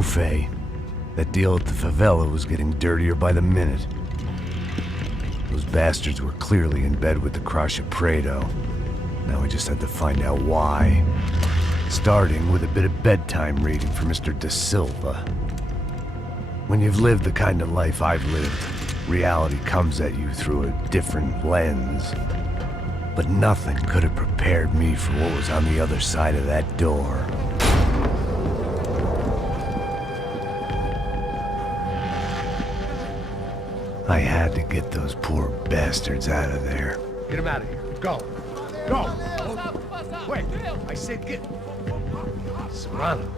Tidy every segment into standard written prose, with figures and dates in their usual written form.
Buffet. That deal at the favela was getting dirtier by the minute. Those bastards were clearly in bed with the Crusher Prado. Now we just had to find out why. Starting with a bit of bedtime reading for Mr. Da Silva. When you've lived the kind of life I've lived, reality comes at you through a different lens. But nothing could have prepared me for what was on the other side of that door. I had to get those poor bastards out of there. Get him out of here. Go. Go! Wait, I said get... Serrano.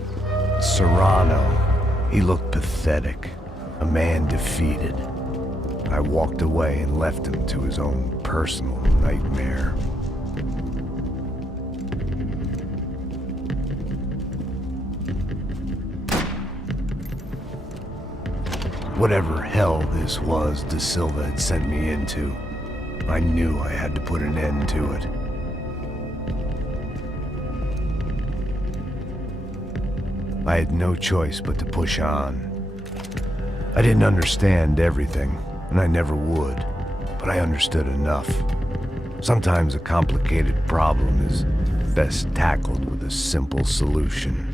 Serrano. He looked pathetic. A man defeated. I walked away and left him to his own personal nightmare. Whatever hell this was Da Silva had sent me into, I knew I had to put an end to it. I had no choice but to push on. I didn't understand everything, and I never would, but I understood enough. Sometimes a complicated problem is best tackled with a simple solution.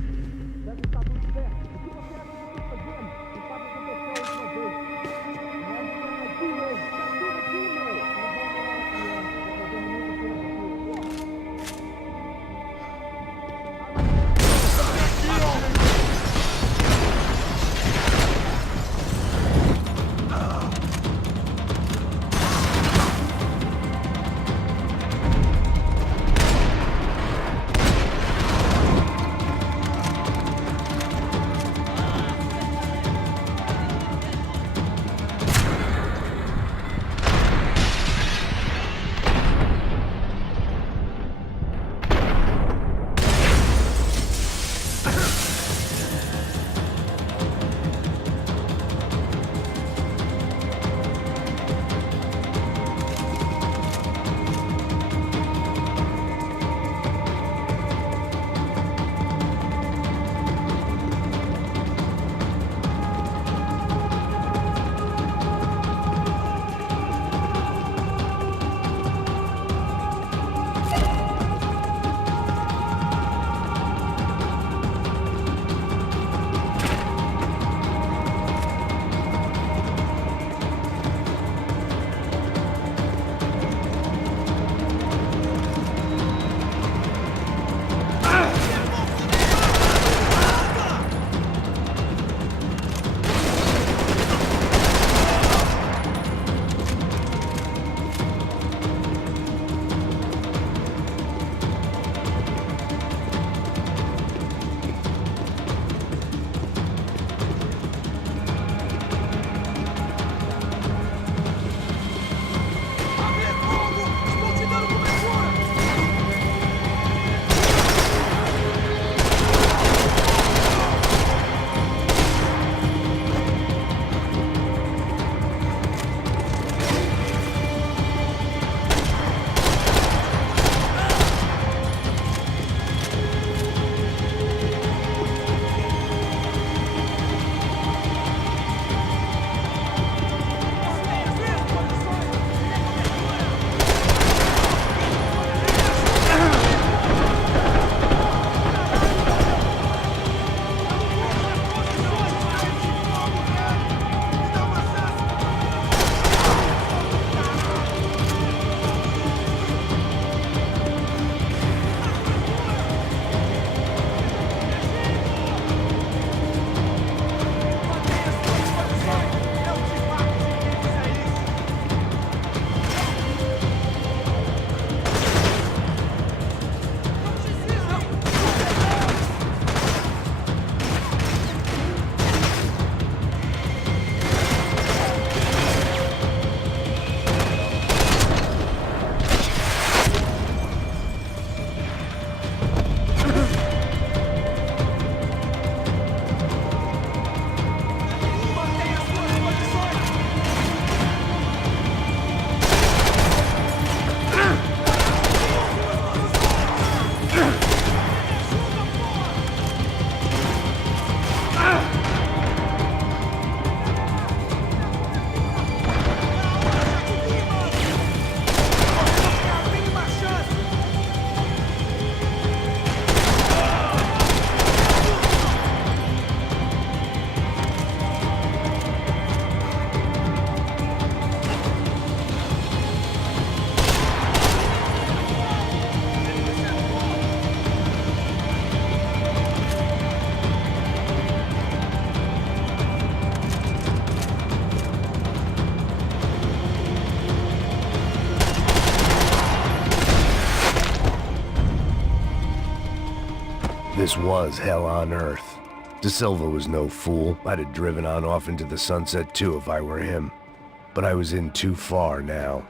This was hell on earth. De Silva was no fool. I'd have driven on off into the sunset too if I were him. But I was in too far now.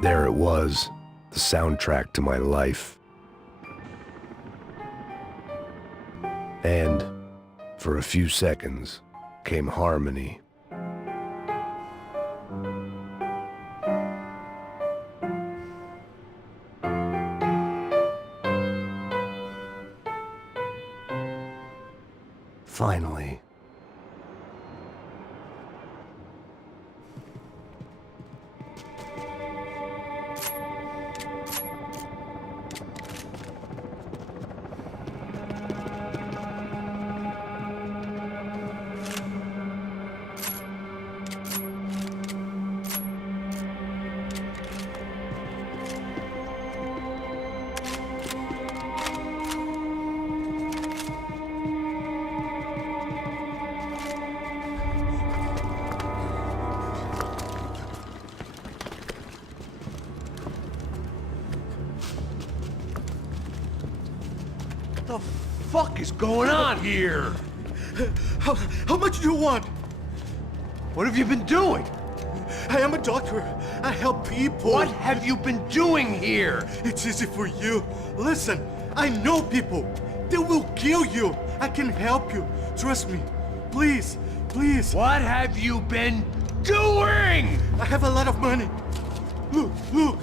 There it was, the soundtrack to my life. And, for a few seconds, came harmony. Finally. What the fuck is going on here? How much do you want? What have you been doing? I am a doctor. I help people. What have you been doing here? It's easy for you. Listen, I know people. They will kill you. I can help you. Trust me. Please, please. What have you been doing? I have a lot of money. Look, look.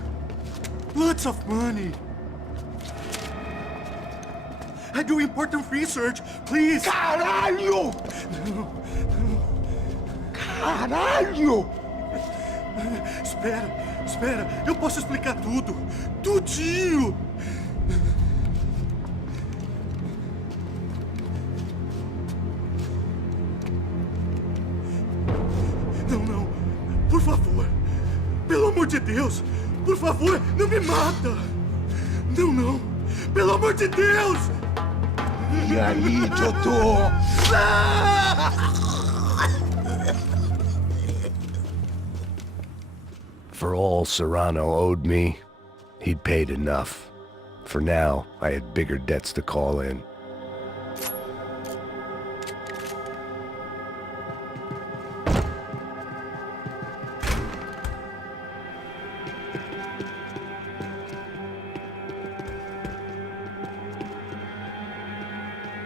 Lots of money. I do important research. Please. Caralho! Caralho! Espera, espera. Eu posso explicar tudo. Tudinho. Não, não. Por favor. Pelo amor de Deus. Por favor, não me mata. Não, não. Pelo amor de Deus. E aí, doutor? For all Serrano owed me, he'd paid enough. For now, I had bigger debts to call in.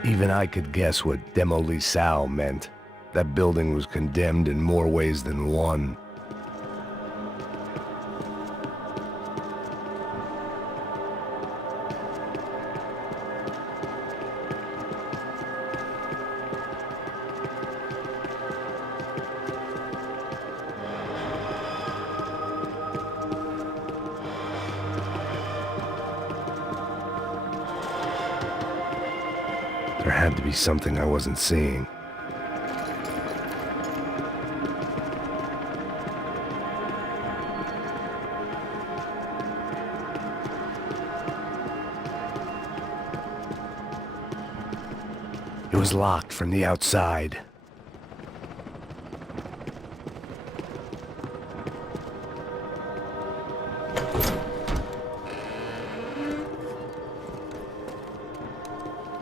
Even I could guess what Demolição meant. That building was condemned in more ways than one. There had to be something I wasn't seeing. It was locked from the outside.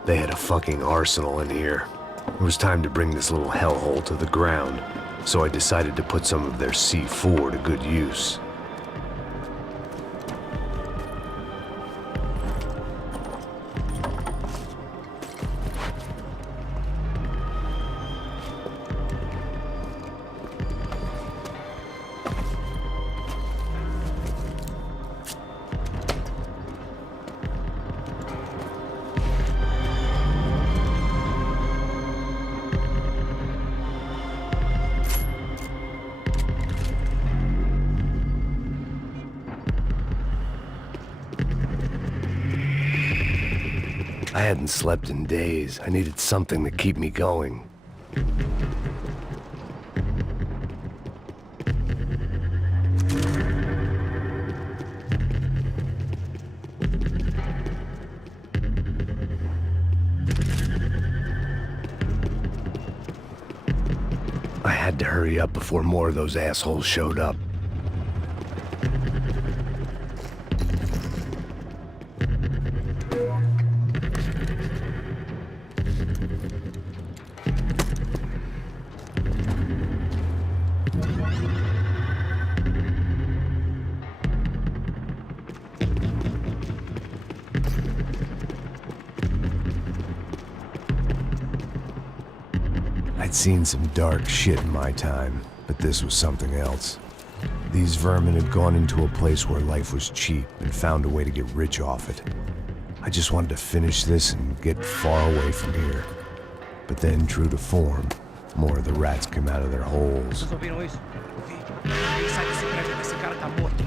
They had a fucking arsenal in here. It was time to bring this little hellhole to the ground, so I decided to put some of their C4 to good use. I hadn't slept in days. I needed something to keep me going. I had to hurry up before more of those assholes showed up. I'd seen some dark shit in my time, but this was something else. These vermin had gone into a place where life was cheap and found a way to get rich off it. I just wanted to finish this and get far away from here. But then, true to form, more of the rats came out of their holes. Vocês ouviram isso? Ouvi. Ninguém sai desse prédio, esse cara tá morto.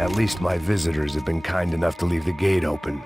At least my visitors have been kind enough to leave the gate open.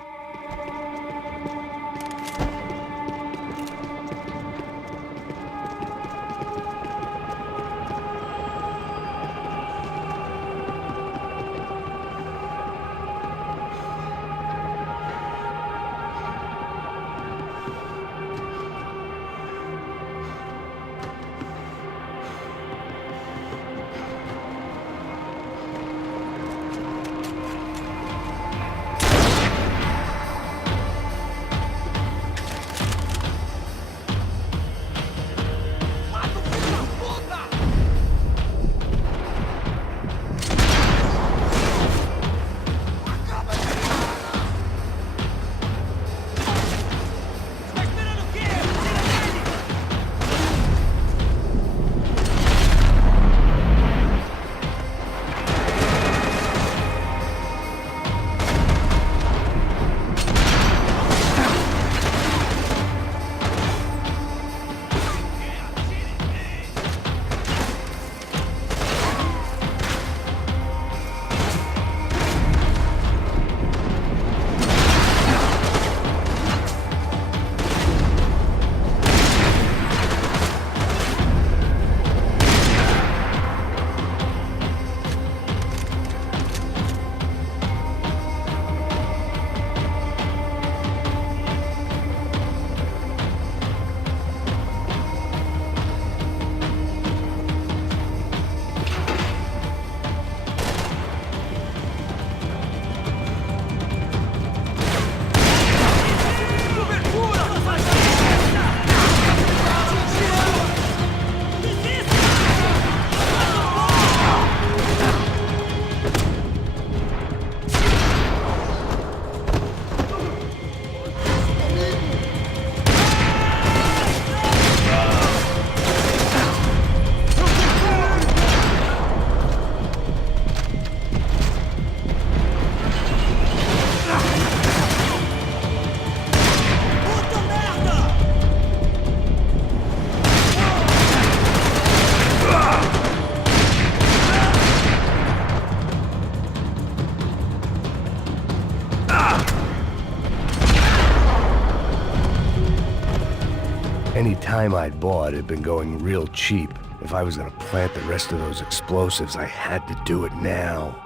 Any time I'd bought had been going real cheap. If I was gonna plant the rest of those explosives, I had to do it now.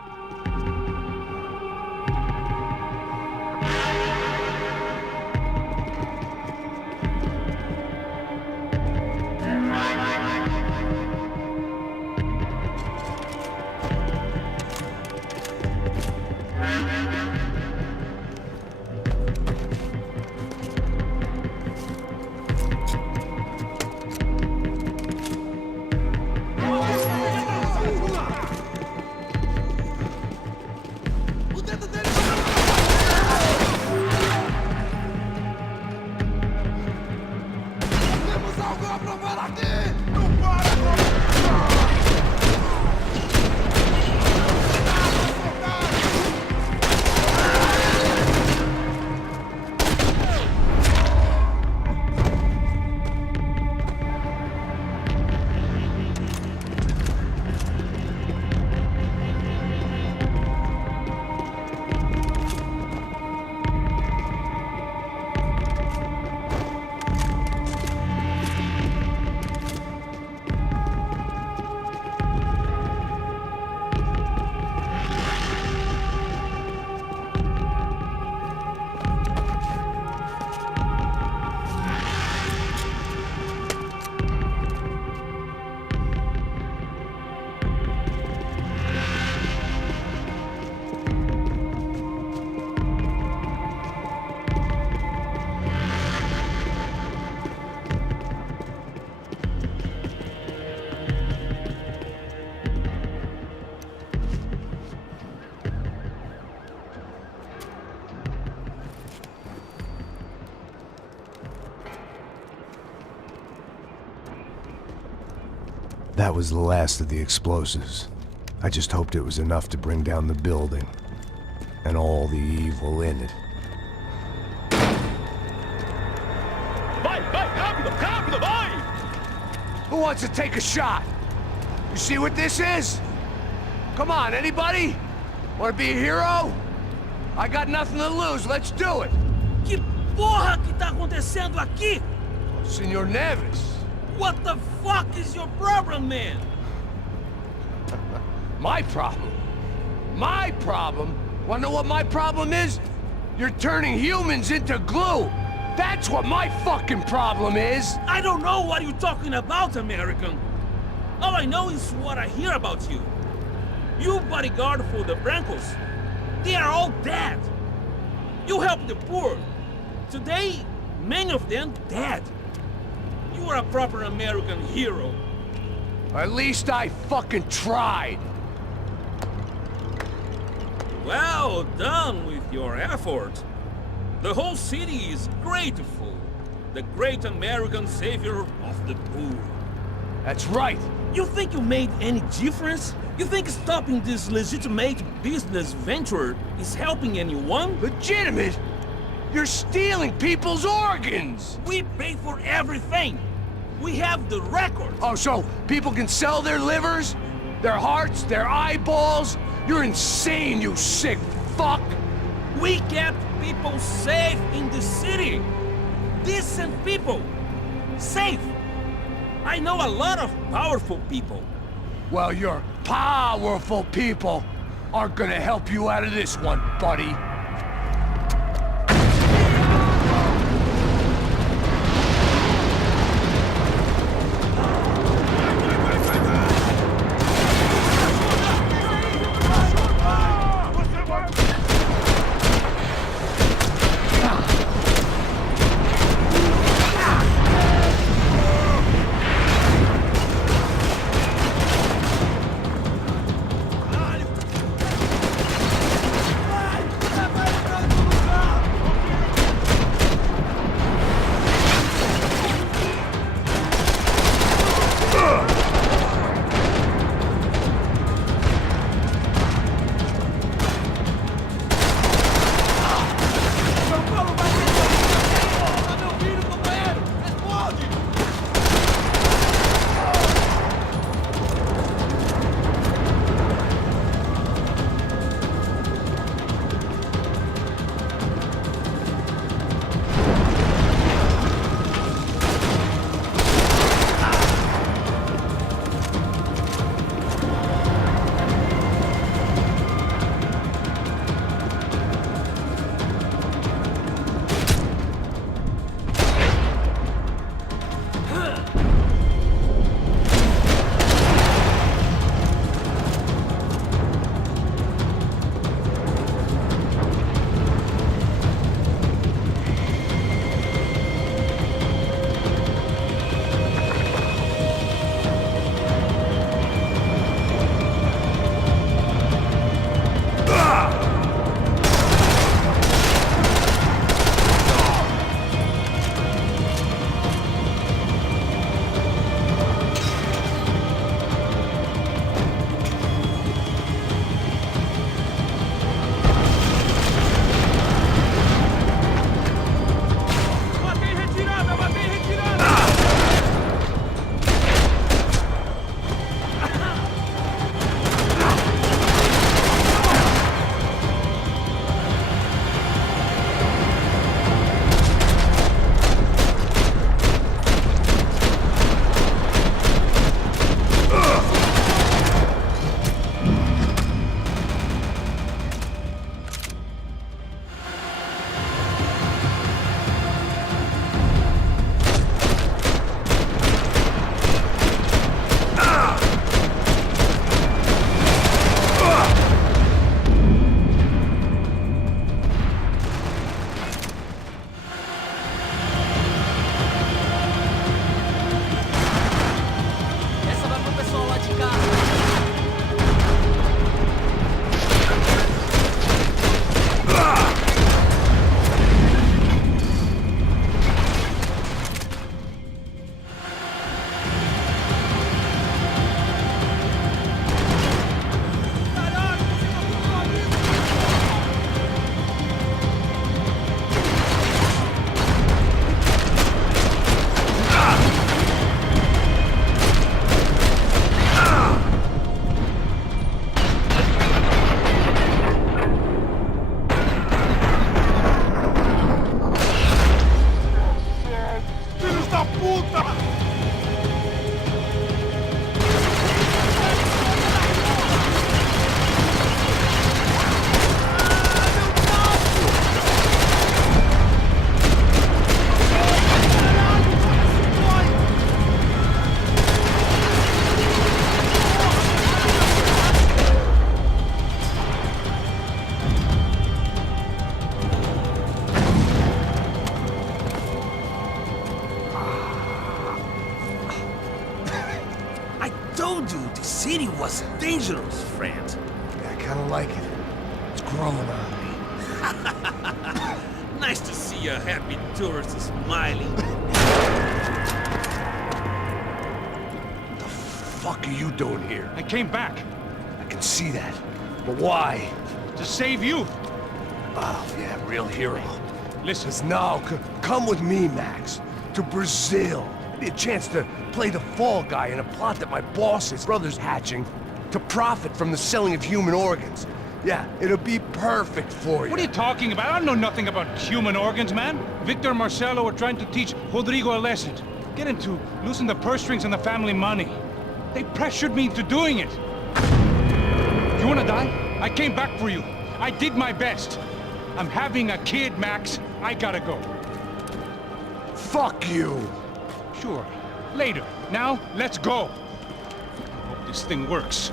That was the last of the explosives. I just hoped it was enough to bring down the building. And all the evil in it. Vai, vai, rápido, rápido, vai! Who wants to take a shot? You see what this is? Come on, anybody? Want to be a hero? I got nothing to lose, let's do it! Que porra que tá acontecendo aqui? Senor Neves. What the fuck is your problem, man? My problem? My problem? Wanna know what my problem is? You're turning humans into glue! That's what my fucking problem is! I don't know what you're talking about, American. All I know is what I hear about you. You bodyguard for the Brancos. They are all dead. You help the poor. Today, many of them dead. You are a proper American hero. At least I fucking tried! Well done with your effort. The whole city is grateful. The great American savior of the poor. That's right! You think you made any difference? You think stopping this legitimate business venture is helping anyone? Legitimate? You're stealing people's organs! We pay for everything. We have the record. Oh, so people can sell their livers? Their hearts? Their eyeballs? You're insane, you sick fuck! We kept people safe in the city. Decent people. Safe. I know a lot of powerful people. Well, your powerful people aren't gonna help you out of this one, buddy. was dangerous, friend. Yeah, I kinda like it. It's growing on me. Nice to see a happy tourist smiling. The fuck are you doing here? I came back I can see that. But why? to save you. Oh, yeah, real hero. Listen, No, come with me, Max. To Brazil. Be a chance to play the fall guy in a plot that my boss's brother's hatching to profit from the selling of human organs. Yeah, it'll be perfect for you. what are you talking about? I don't know nothing about human organs, man. Victor and Marcelo were trying to teach Rodrigo a lesson. Get him to loosen the purse strings on the family money. They pressured me into doing it. You wanna die? I came back for you. I did my best. I'm having a kid, Max. I gotta go. Fuck you! Sure. Later. Now, let's go. Hope this thing works.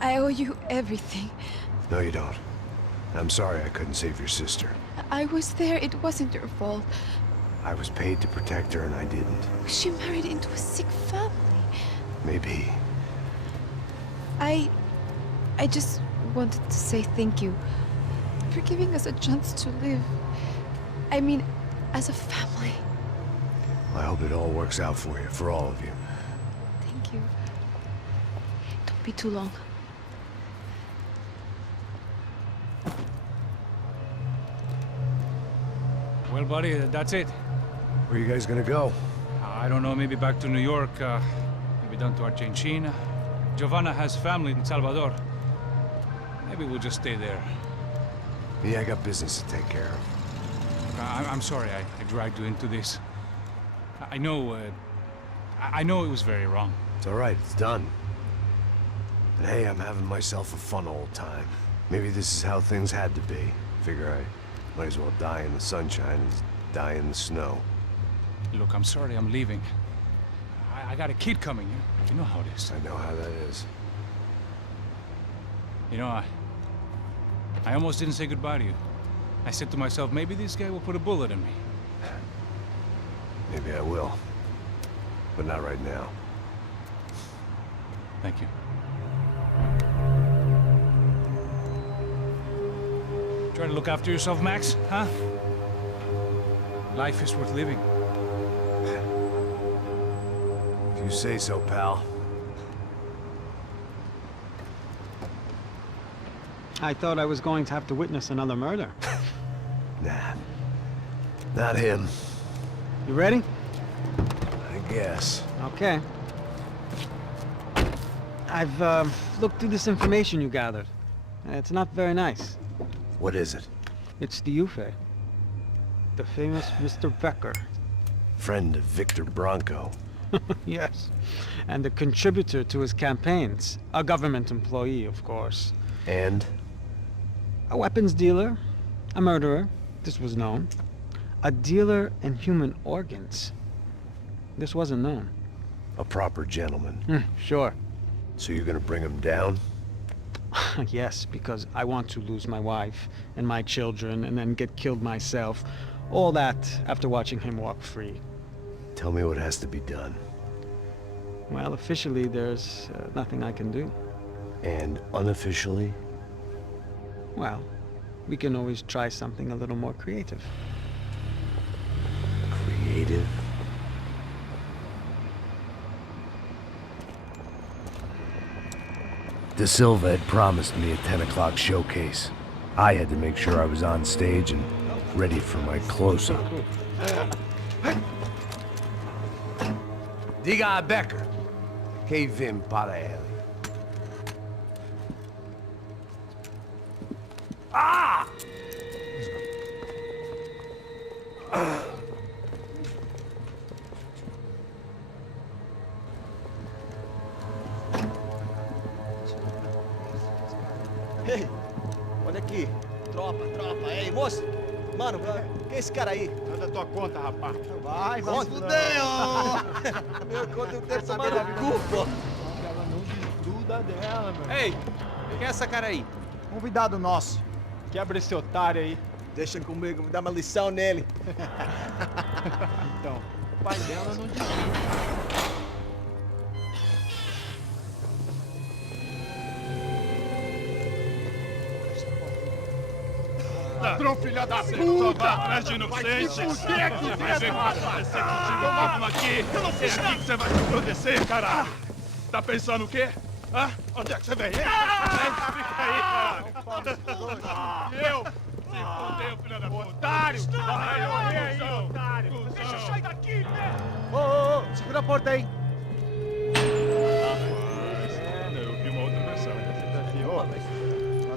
I owe you everything. No, you don't. I'm sorry I couldn't save your sister. I was there. It wasn't your fault. I was paid to protect her and I didn't. She married into a sick family. Maybe. I just wanted to say thank you for giving us a chance to live. I mean, as a family. I hope it all works out for you, for all of you. Thank you. Don't be too long. Well, buddy, that's it. Where are you guys gonna go? I don't know, maybe back to New York, maybe down to Argentina. Giovanna has family in Salvador. Maybe we'll just stay there. Yeah, I got business to take care of. I'm sorry I dragged you into this. I know it was very wrong. It's all right, it's done. But hey, I'm having myself a fun old time. Maybe this is how things had to be. Figure I might as well die in the sunshine as die in the snow. Look, I'm sorry I'm leaving. I got a kid coming. You know how it is. I know how that is. You know, I almost didn't say goodbye to you. I said to myself, maybe this guy will put a bullet in me. Maybe I will. But not right now. Thank you. Try to look after yourself, Max, huh? Life is worth living. If you say so, pal. I thought I was going to have to witness another murder. Nah. Not him. You ready? I guess. Okay. I've looked through this information you gathered. It's not very nice. What is it? It's the Ufe. The famous Mr. Becker. Friend of Victor Bronco. Yes. And a contributor to his campaigns. A government employee, of course. And? A weapons dealer. A murderer. This was known. A dealer in human organs. This wasn't known. A proper gentleman. Sure. So you're gonna bring him down? Yes, because I want to lose my wife and my children and then get killed myself. All that after watching him walk free. Tell me what has to be done. Well, officially there's nothing I can do. And unofficially? Well, we can always try something a little more creative. Creative? De Silva had promised me a 10 o'clock showcase. I had to make sure I was on stage and ready for my close-up. Diga a Becker. Que vim para ele. Ah! Tropa. Ei, moço. Mano, quem é esse cara aí? Manda tua conta, rapaz. Vai, fudeu! Meu conta eu quero tomar no cu, pô. Ela não desgruda dela, meu. Ei, quem é essa cara aí? Convidado nosso. Quebra esse otário aí. Deixa comigo, me dá uma lição nele. Então, o pai dela não desgruda. Ladrão, filha da puta! Vai atrás de inocente! Vai se fuder aqui, filha da puta! Vamos aqui! Eu não fiz aqui que você vai se proteger, caralho! Tá pensando o quê? Hã? Onde é que você vem? Fica aí, caralho! Eu? Se fudeu, filha da puta! Otário! Vai, otário! Deixa eu sair daqui, né? Ô, segura a porta aí. Eu vi uma outra versão.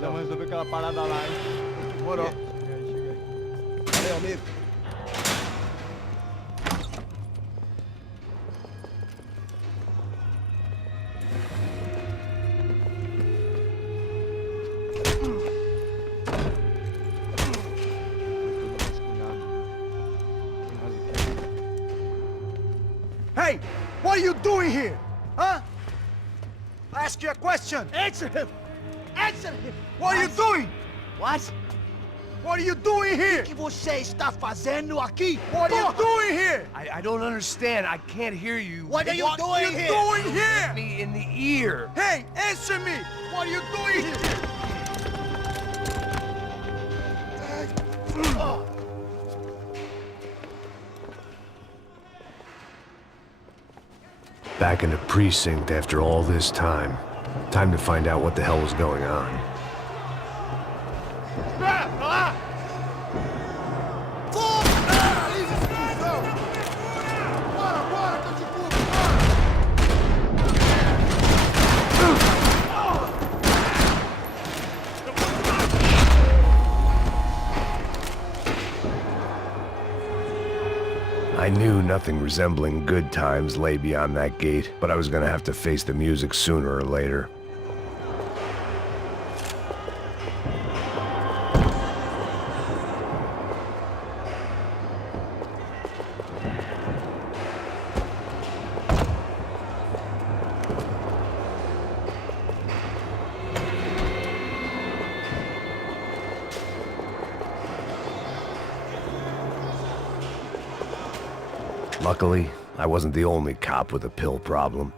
Vamos resolver aquela parada lá, hein? Demorou. Chega aí. Valeu, amigo. Hey, what are you doing here? Huh? I ask you a question. Answer him! Answer him! What are you doing? What? What are you doing here? O que você está fazendo aqui? What are you doing here? I don't understand. I can't hear you. What are you doing here? Doing here? Me in the ear. Hey, answer me! What are you doing here? Back in the precinct after all this time. Time to find out what the hell was going on. I knew nothing resembling good times lay beyond that gate, but I was gonna have to face the music sooner or later. Luckily, I wasn't the only cop with a pill problem.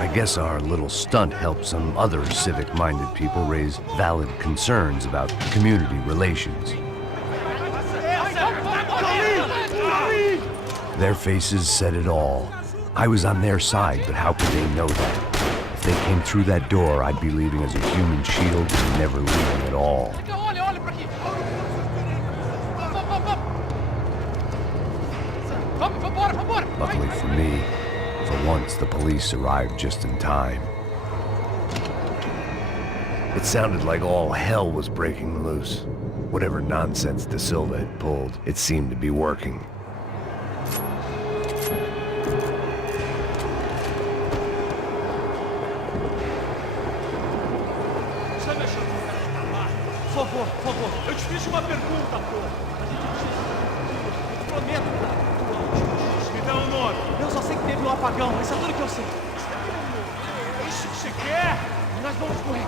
I guess our little stunt helped some other civic-minded people raise valid concerns about community relations. Their faces said it all. I was on their side, but how could they know that? If they came through that door, I'd be leaving as a human shield and never leaving at all. Luckily for me, for once, the police arrived just in time. It sounded like all hell was breaking loose. Whatever nonsense De Silva had pulled, it seemed to be working. Por favor, eu te fiz uma pergunta, pô. Eu te prometo, cara. Me dá um nome. Eu só sei que teve um apagão, isso é tudo que eu sei. É isso que você quer? Nós vamos correr.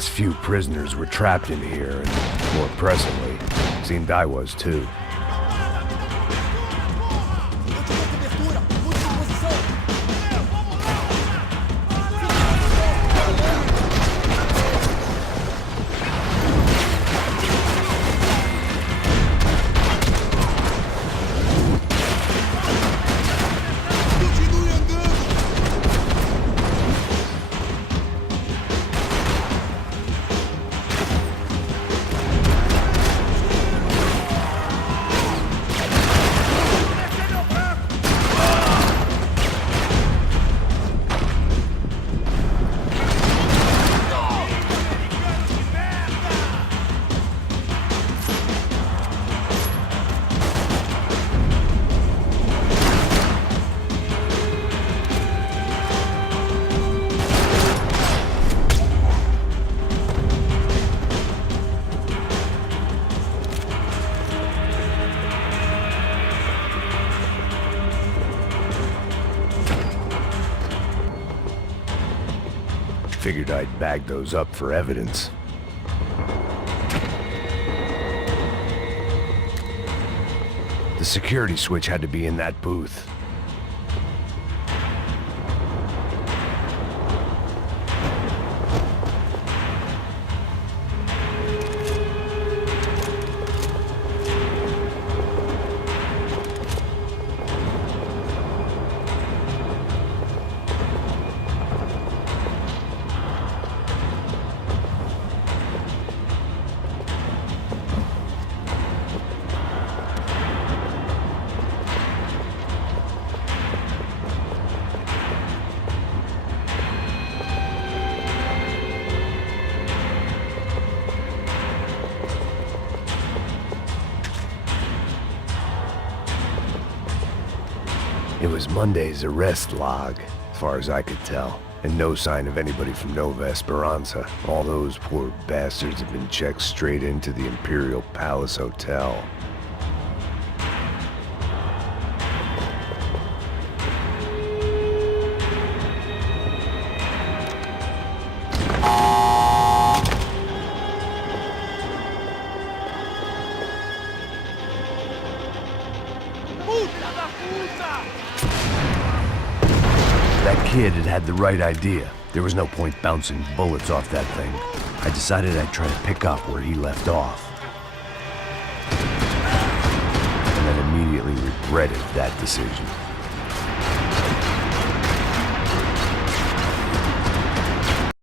last few prisoners were trapped in here, and more pressingly, seemed I was too. Figured I'd bag those up for evidence. The security switch had to be in that booth. It was Monday's arrest log, as far as I could tell, and no sign of anybody from Nova Esperanza. All those poor bastards have been checked straight into the Imperial Palace Hotel. That kid had the right idea. There was no point bouncing bullets off that thing. I decided I'd try to pick up where he left off. And then immediately regretted that decision.